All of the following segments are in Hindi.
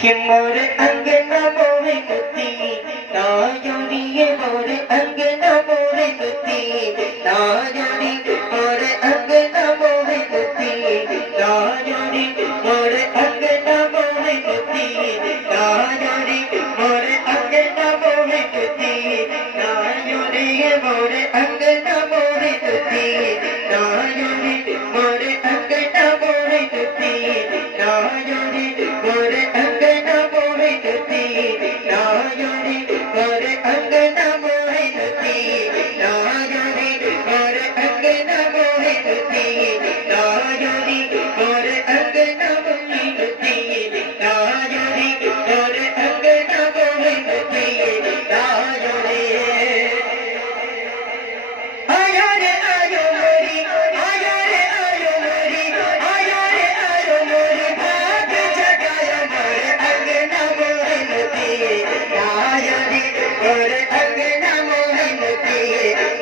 कि मोरे अंगना मोरे गति ना जोड़िए मोरे अंगना मोरे गति ना जोड़ी मोरे अंगना मोरे गति ना जोड़ी मोरे अंगना मोरे गति ना जोड़ी मोरे अंगना मोरे गति ना जोड़िए मोरे अंगना मोरे गति ना जोड़ी मोरे अंगना मोरे गति ना जोड़ी मोरे अंगना मोरे गति ना जोड़ी मोरे अंगना मोरे गति ना जोड़ी मोरे अंगना मोरे गति ना जोड़ी मोरे अंगना मोरे गति ना जोड़ी मोरे अंगना मोरे गति ना जोड़ी आया रे आयो मोरी आया रे आयो मोरी आया रे आयो मोरी भाग जगाया मोरे अंगना मोरे गति ना जोड़ी मोरे अंगना मोरे गति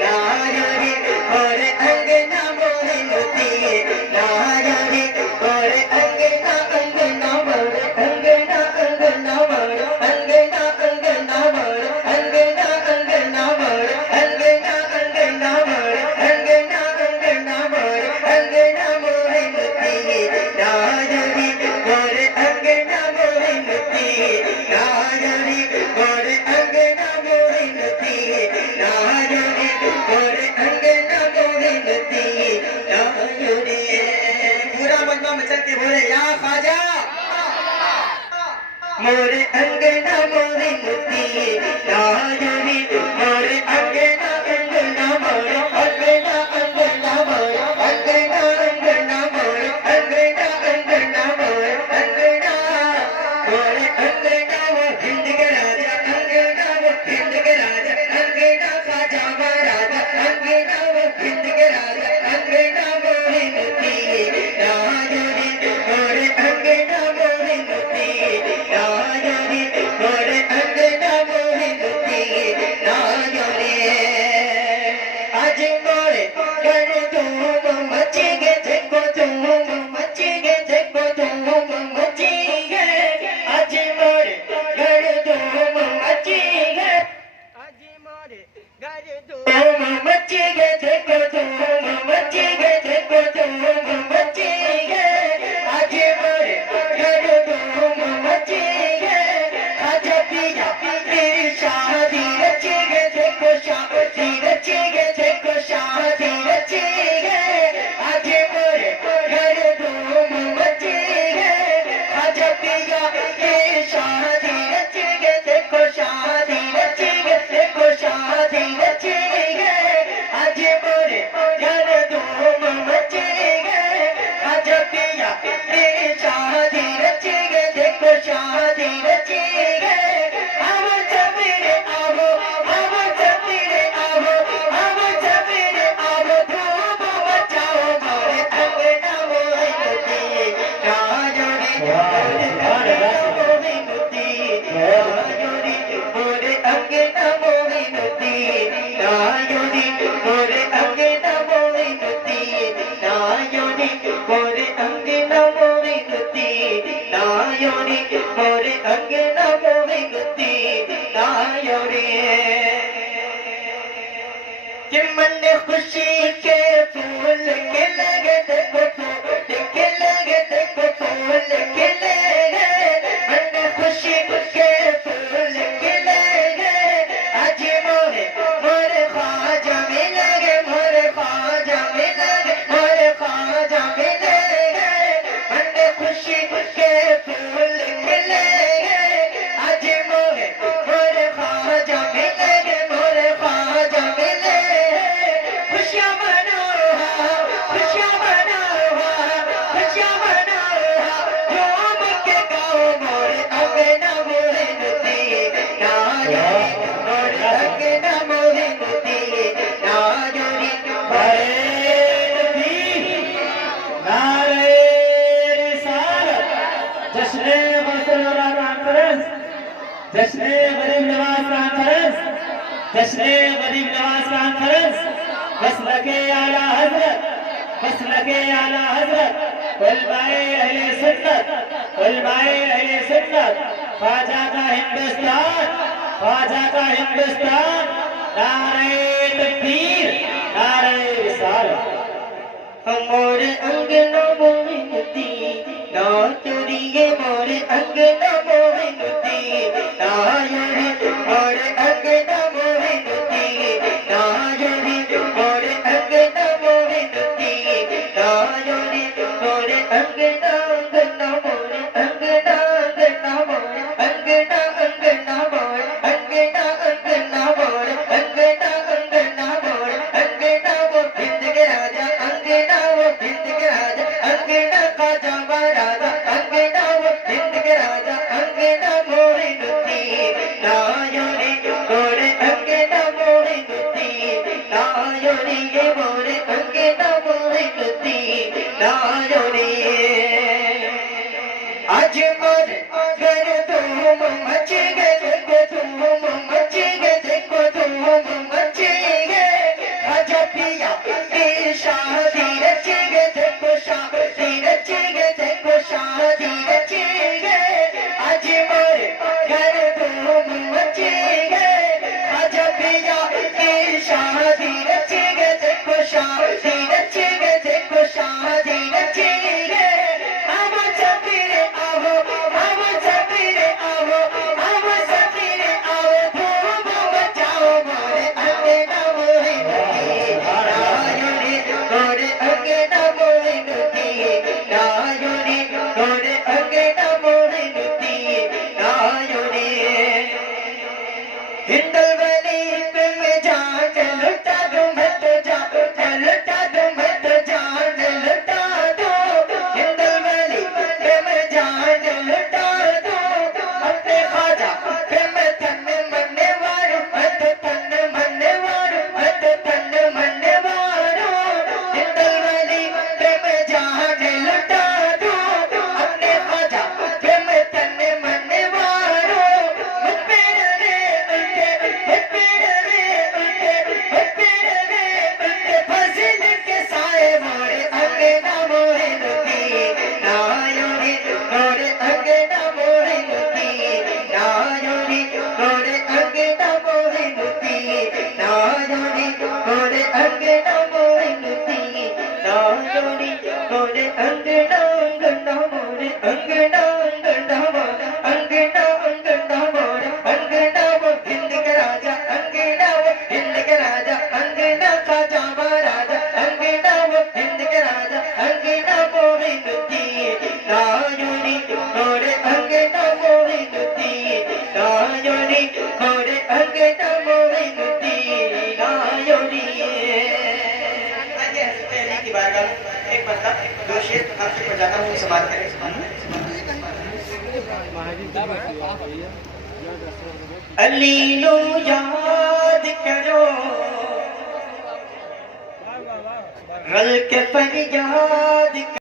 ना जोड़ी मोरे अंगना मोरे गति ना जोड़ी मोरे अंगना अंगना मोरे अंगना अंगना मोरे अंगना अंगना मोरे अंगना अंगना मोरे अंगना अंगना मोरे अंगना अंगना मोरे अंगना मोरे गति ना जोड़ी मोरे अंगना मोरे गति ना जोड़ी मोरे अंगना मोरे गति ना जोड़ी मोरे अंगना मोरे गति ना जोड़ी पूरा मजमा में चल के बोले या ख्वाजा मोरे अंगना मोरे गति ना जोड़ी मोरे अंगना अंगना मोरे अंगना अंगना मोरे अंगना अंगना मोरे अंगना अंगना मोरे अंगना मोरे अंगना वो हिंद के राजा अंगना वो हिंद के राजा अंगना ख्वाजा महाराजा अंगना वो हिंद के राजा अंगना मोरे गति ना जोड़ी मोरे अंगना मोरे गति ना जोड़ी मोरे अंगना मोरे गति ना जोड़ी आज मोरे कर धूम मचेगे देखो धूम मचेगे देखो धूम मचेगे आज मोरे कर धूम मचेगे आज मोरे कर धूम मचेगे देखो धूम मचेगे देखो धूम मचेगे आज मोरे कर धूम मचेगे आज पिया तेरी शादी रचेगे देखो शादी रचेगे देखो शादी रचेगे आज मोरे घर धूम मचेगे आज पिया तेरी शादी रचेगे देखो शादी रचेगे देखो शादी रचेगे आज मोरे घर धूम मचेगे आज पिया तेरी शादी रचेगे देखो शादी रचेगे हम सवेरे आओ हम सवेरे आओ हम सवेरे आओ धूम मचाओ मोरे अंगना मोरे गति ना जोड़ी मोरे अंगना मोरे गति ना जोड़ी मोरे अंगना मोरे गति ना जोड़ी मोरे अंगना मोरे गति ना जोड़ी मोरे अंगना मोरे गति ना जोड़ी मोरे अंगना मोरे गति ना जोड़ी कि मन खुशी के फूल के लगे देखो फूल के लगे देखो फूल के लगे मन खुशी के फूल के लगे आज मोरे मोरे ख्वाजा में लगे मोरे ख्वाजा में लगे मोरे ख्वाजा में लगे मन खुशी के फूल के लगे आज मोरे मोरे ख्वाजा में लगे मोरे ख्वाजा में लगे खुशियाँ मनाओ खुशियाँ मनाओ खुशियाँ मनाओ झूम के गाओ मोरे अंगना मोरे गति ना जोड़ी मोरे अंगना मोरे गति ना जोड़ी जश्न गरीब नवाज कॉन्फ्रेंस जश्न गरीब नवाज कॉन्फ्रेंस मसलके आला हजरत उलमाए अहले सुन्नत, उलमाए अहले सुन्नत, ख्वाजा का हिंदुस्तान, ख्वाजा का हिंदुस्तान, नारे तकबीर, नारे रिसालत। मोर अंगना मोहिनुद्दी ना चोरिए मोर अंगना मोहिनुद्दी ना योरी मोर अंगना मोहिनुद्दी ना योरी मोर अंगना मोहिनुद्दी ना योरी मोर अंगना अंगना मोर अंगना अंगना मोर अंगना अंगना मोर अंगना अंगना मोर अंगना अंगना मोर अंगना वो हिंद के राजा अंगना वो हिंद के राजा अंगना ख्वाजा महाराजा अंगना वो हिंद के राजा अंगना मोहिनुद्दी ना योरी मोर अंगना मोहिनुद्दी ना योरी ये मोर अंगना मोहिनुद्दी ना योरी आज मोर घर धूम मच गए देखो धूम मच गए देखो धूम मच गए आज पिया की शादी रच गए देखो शादी रच गए देखो शादी रच गए आज मोर घर धूम मच गए आज पिया की शादी रच गए देखो शादी रच गए देखो शादी रच गए हम सफीरे आओ हम सफीरे आओ हम सफीरे आओ धूम मचाओ मोरे अंगना मोहिनुद्दी ना योरी मोरे अंगना मोहिनुद्दी ना योरी मोरे अंगना मोहिनुद्दी ना योरी हिंदल वाली पे मैं जान लुटा दूं मैं तो जान लुटा दूं मैं तो जान लुटा दूं हिंदल वाली पे मैं जान लुटा दूं अपने ख्वाजा पे मैं तन मनने वारू मैं तो तन मनने वारू मैं तो तन मनने वारू हिंदल वाली पे मैं जान लुटा दूं अपने ख्वाजा पे मैं तन मनने वारू मुझ पे रे उल्टे फसिल के साए मोरे अंगना मोहिनुद्दी ना योरी मोरे अंगना मोहिनुद्दी ना योरी मोरे अंगना मोहिनुद्दी ना योरी मोरे अंगना मोहिनुद्दी ना योरी मोरे अंगना अंगना मोरे अंगना अंगना मोरे अंगना अंगना मोरे अंगना वो हिंद के राजा अंगना वो हिंद के राजा अंगना ख्वाजा महाराजा अंगना वो हिंद के राजा अंगना मोहिनुद्दी ना योरी मोरे अंगना मोहिनुद्दी ना योरी मोरे अंगना मोहिनुद्दी ना योरी की बारगाह में एक बंदा दो शेर आपसे पढ़ाता हूँ समाज करें अली लो याद करो रल के फरियाद